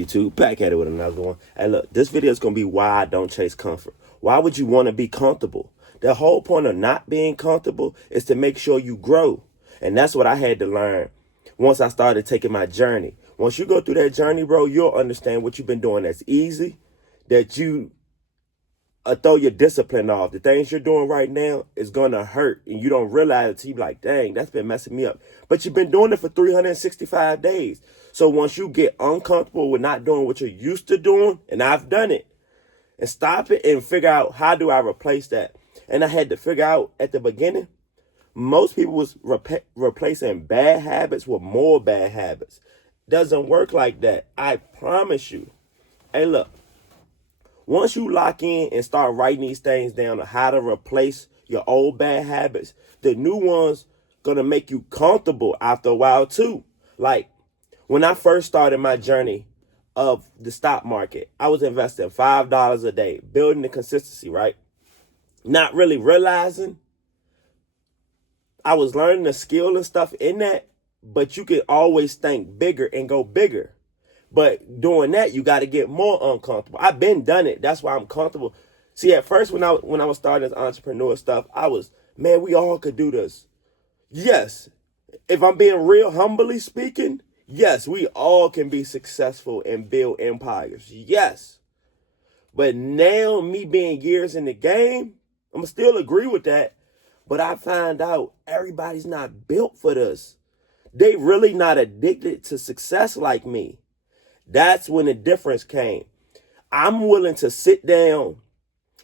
YouTube, back at it with another one. And look, this video is going to be why I don't chase comfort. Why would you want to be comfortable? The whole point of not being comfortable is to make sure you grow. And that's what I had to learn once I started taking my journey. Once you go through that journey, bro, you'll understand what you've been doing that's easy, that you throw your discipline off. The things you're doing right now is going to hurt, and you don't realize it till you're like, dang, that's been messing me up. But you've been doing it for 365 days. So once you get uncomfortable with not doing what you're used to doing, and I've done it, and stop it and figure out, how do I replace that? And I had to figure out at the beginning, most people was replacing bad habits with more bad habits. Doesn't work like that. I promise you. Hey, look, once you lock in and start writing these things down on how to replace your old bad habits, the new ones gonna make you comfortable after a while too. Like when I first started my journey of the stock market, I was investing $5 a day, building the consistency, right? Not really realizing I was learning the skill and stuff in that, but you can always think bigger and go bigger. But doing that, you got to get more uncomfortable. I've been done it. That's why I'm comfortable. See, at first when I was starting this entrepreneur stuff, I was, man, we all could do this. Yes. If I'm being real, humbly speaking, yes, we all can be successful and build empires. Yes. But now, me being years in the game, I'm still agree with that. But I find out everybody's not built for this. They really not addicted to success like me. That's when the difference came. I'm willing to sit down.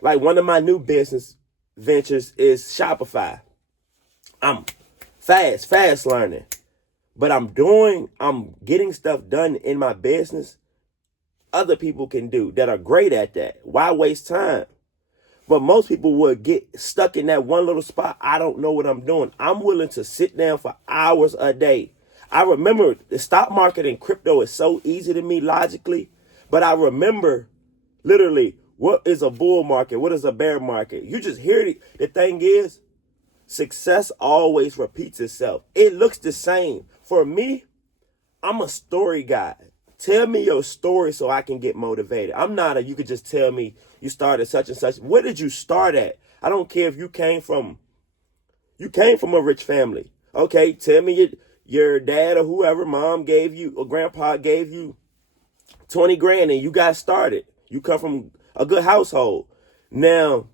Like one of my new business ventures is Shopify. I'm fast learning. But I'm getting stuff done in my business other people can do that are great at that. Why waste time? But most people would get stuck in that one little spot. I don't know what I'm doing. I'm willing to sit down for hours a day. I remember the stock market and crypto is so easy to me logically, but I remember literally what is a bull market? What is a bear market? You just hear it. The thing is, success always repeats itself. It looks the same. For me, I'm a story guy. Tell me your story so I can get motivated. I'm not you could just tell me you started such and such. Where did you start at? I don't care if you came from a rich family. Okay, tell me your dad or whoever, mom gave you or grandpa gave you 20 grand and you got started. You come from a good household. Now,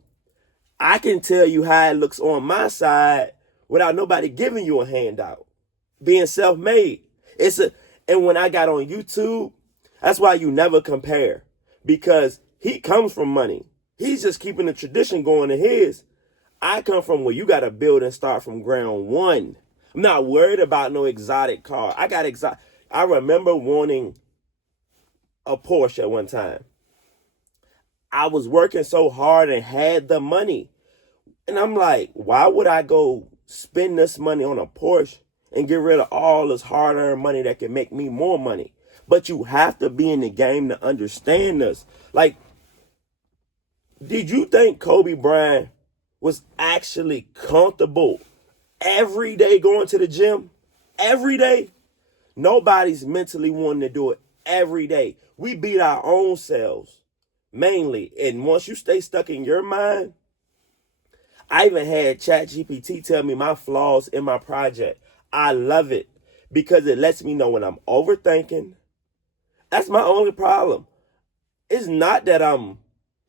I can tell you how it looks on my side without nobody giving you a handout. Being self-made. And when I got on YouTube, that's why you never compare. Because he comes from money. He's just keeping the tradition going in his. I come from where you got to build and start from ground one. I'm not worried about no exotic car. I remember wanting a Porsche at one time. I was working so hard and had the money. And I'm like, why would I go spend this money on a Porsche and get rid of all this hard-earned money that can make me more money? But you have to be in the game to understand this. Like, did you think Kobe Bryant was actually comfortable every day going to the gym? Every day? Nobody's mentally wanting to do it every day. We beat our own selves, mainly. And once you stay stuck in your mind, I even had ChatGPT tell me my flaws in my project. I love it because it lets me know when I'm overthinking. That's my only problem. It's not that I'm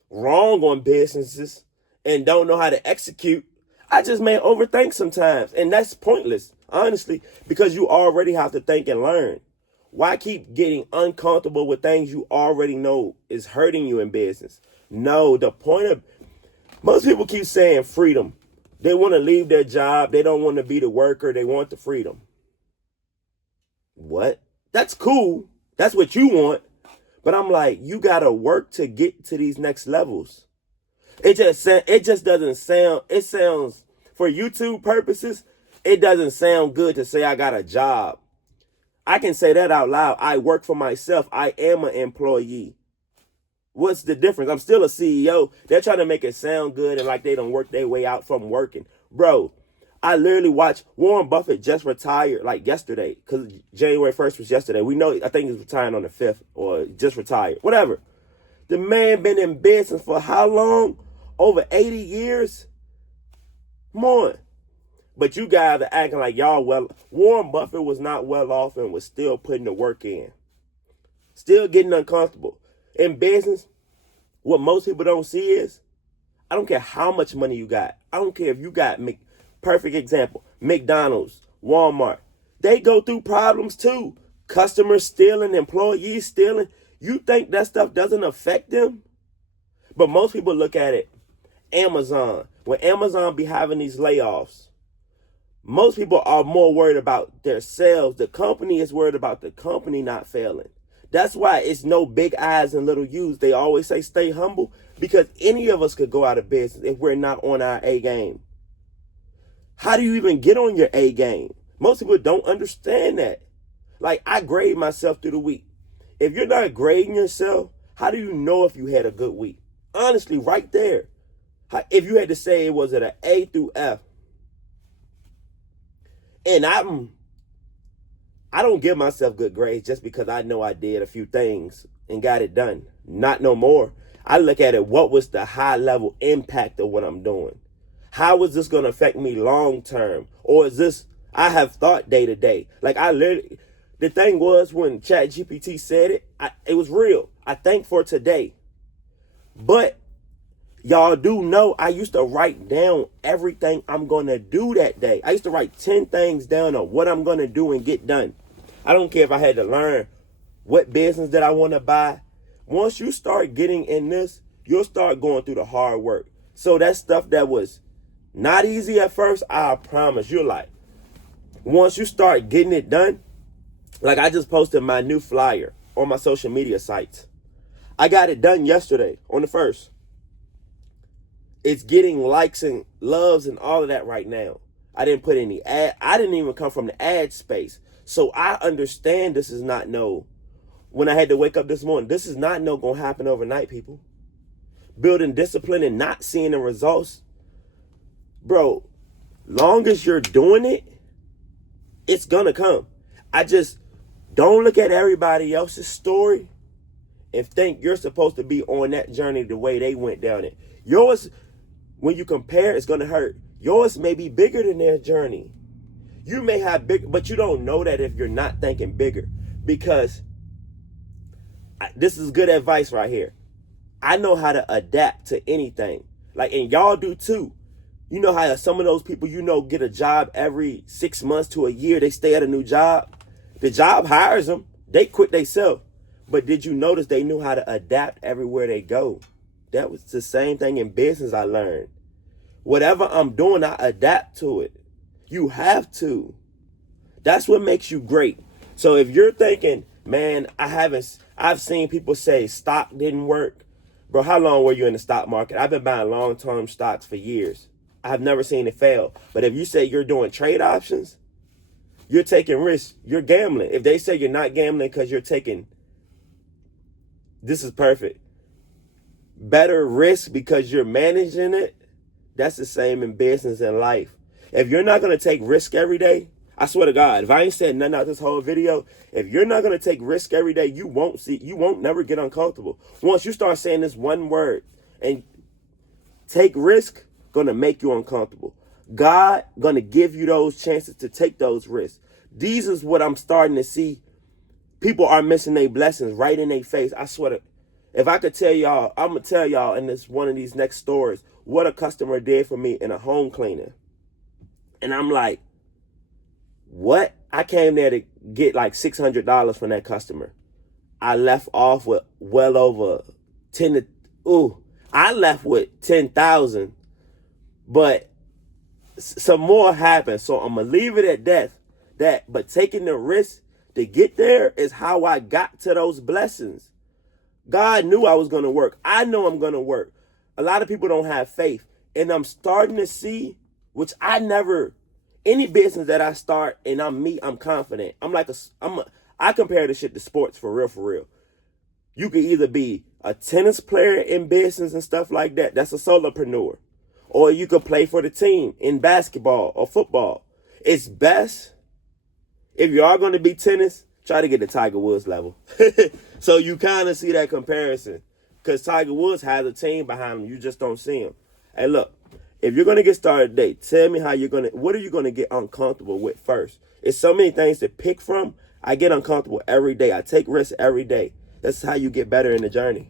wrong on businesses and don't know how to execute. I just may overthink sometimes. And that's pointless, honestly, because you already have to think and learn. Why keep getting uncomfortable with things you already know is hurting you in business? No, the point of most people keep saying freedom. They want to leave their job. They don't want to be the worker. They want the freedom. What? That's cool. That's what you want. But I'm like, you got to work to get to these next levels. It just doesn't sound, it sounds, for YouTube purposes, it doesn't sound good to say I got a job. I can say that out loud. I work for myself. I am an employee. What's the difference? I'm still a CEO. They're trying to make it sound good and like they don't work their way out from working. Bro, I literally watched Warren Buffett just retired like yesterday, because January 1st was yesterday. We know, I think he's retiring on the 5th or just retired, whatever. The man been in business for how long? Over 80 years? Come on. But you guys are acting like y'all well. Warren Buffett was not well off and was still putting the work in. Still getting uncomfortable. In business, what most people don't see is, I don't care how much money you got. I don't care if you got, perfect example, McDonald's, Walmart. They go through problems too. Customers stealing, employees stealing. You think that stuff doesn't affect them? But most people look at it. Amazon. When Amazon be having these layoffs, most people are more worried about their sales. The company is worried about the company not failing. That's why it's no big I's and little U's. They always say stay humble, because any of us could go out of business if we're not on our A game. How do you even get on your A game? Most people don't understand that. Like, I grade myself through the week. If you're not grading yourself, how do you know if you had a good week? Honestly, right there. If you had to say, was it an A through F? And I don't give myself good grades just because I know I did a few things and got it done. Not no more. I look at it, what was the high level impact of what I'm doing? How is this going to affect me long term? Or is this, I have thought day to day. Like, I literally, the thing was when ChatGPT said it, it was real. I thank for today. But y'all do know I used to write down everything I'm going to do that day. I used to write 10 things down on what I'm going to do and get done. I don't care if I had to learn what business that I want to buy. Once you start getting in this, you'll start going through the hard work. So that stuff that was not easy at first, I promise you, like, once you start getting it done, like I just posted my new flyer on my social media sites. I got it done yesterday on the 1st. It's getting likes and loves and all of that right now. I didn't put any ad. I didn't even come from the ad space. So I understand this is not when I had to wake up this morning, this is not going to happen overnight, people. Building discipline and not seeing the results. Bro, long as you're doing it, it's going to come. I just don't look at everybody else's story and think you're supposed to be on that journey the way they went down it. Yours, when you compare, it's going to hurt. Yours may be bigger than their journey. You may have big, but you don't know that if you're not thinking bigger. Because this is good advice right here. I know how to adapt to anything. Like, and y'all do too. You know how some of those people, get a job every 6 months to a year. They stay at a new job. The job hires them. They quit themselves. But did you notice they knew how to adapt everywhere they go? That was the same thing in business I learned. Whatever I'm doing, I adapt to it. You have to. That's what makes you great. So if you're thinking, man, I've seen people say stock didn't work. Bro, how long were you in the stock market? I've been buying long-term stocks for years. I have never seen it fail. But if you say you're doing trade options, you're taking risks. You're gambling. If they say you're not gambling because you're taking, this is perfect, better risk because you're managing it, that's the same in business and life. If you're not going to take risk every day, I swear to God, if I ain't said nothing out this whole video, if you're not going to take risk every day, you won't never get uncomfortable. Once you start saying this one word and take risk, going to make you uncomfortable. God going to give you those chances to take those risks. These is what I'm starting to see. People are missing their blessings right in their face. I swear to, if I could tell y'all, I'm going to tell y'all in this one of these next stories what a customer did for me in a home cleaning. And I'm like, what? I came there to get like $600 from that customer. I left off with well over I left with 10,000, but some more happened. So I'm going to leave it at that. But taking the risk to get there is how I got to those blessings. God knew I was going to work. I know I'm going to work. A lot of people don't have faith. And I'm starting to see, which any business that I start and I'm confident. I compare this shit to sports for real. You could either be a tennis player in business and stuff like that. That's a solopreneur. Or you could play for the team in basketball or football. It's best, if you are going to be tennis, try to get the Tiger Woods level. So you kind of see that comparison. Because Tiger Woods has a team behind him. You just don't see him. Hey, look, if you're going to get started today, tell me what are you going to get uncomfortable with first? It's so many things to pick from. I get uncomfortable every day. I take risks every day. That's how you get better in the journey.